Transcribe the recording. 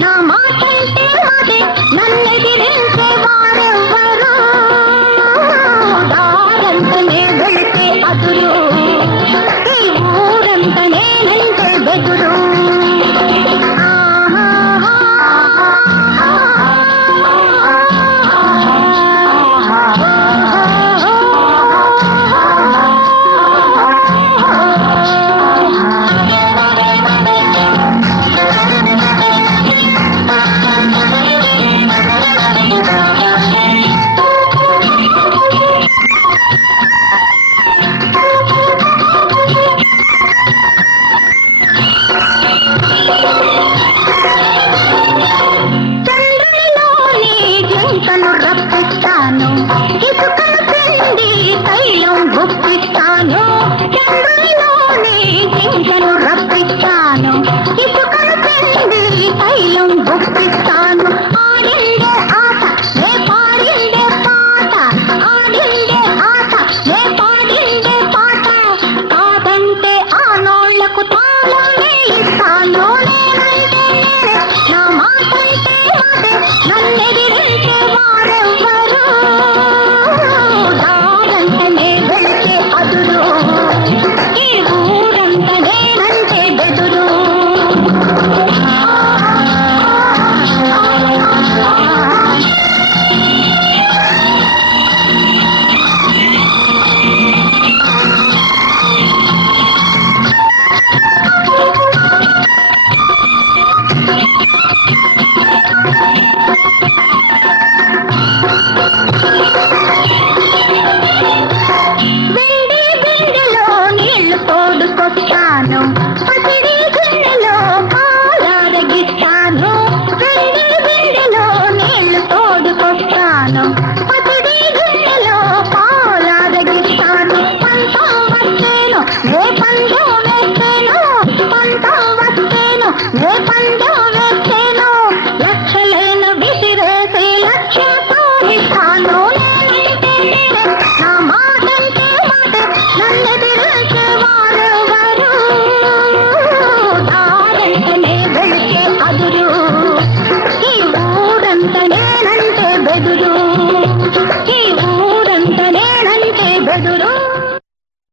నా మాటంటే మాటే నన్నెదిరించే వారెవ్వరు దారంతనే వెళితే అదురు ఈ ఊరంత నేనంటే బెదురు రప్పిస్తాను ఇసుకను పిండి తైలం గుప్పిస్తాను చంద్రునిలోని జింకను రప్పిస్తాను ఇసుకను పిండి తైలం గుప్పిస్తాను ఆడిందే ఆట నే పాడిందే పాట ఆడిందే ఆట నే పాడిందే పాట కాదంటే ఆ నోళ్లకు తాళమే ఇస్తాను నేనంటే నా మాటంటే మాటే నన్నెదిరించే వారెవ్వరు దారంటనే వెళితే అదురు ఈ ఊరంత నేనంటే బెదురు వెండి బిందెలో నీళ్లు తోడుకొస్తాను పసిడి గిన్నెలో పాలరగిస్తాను వెండి బిందెలో నీళ్లు తోడుకొస్తాను పసిడి గిన్నెలో పాలరగిస్తాను పంతం వచ్చేను నే పందెం వేసేను పంతం వచ్చేను నే పందెం వేసేను లక్షలను విసిరేసి లక్ష్యం సాధిస్తాను నా మాటంటే మాటే నన్నెదిరించే వారెవరు దారంటనే వెళితే అదురు ఈ ఊరంతనే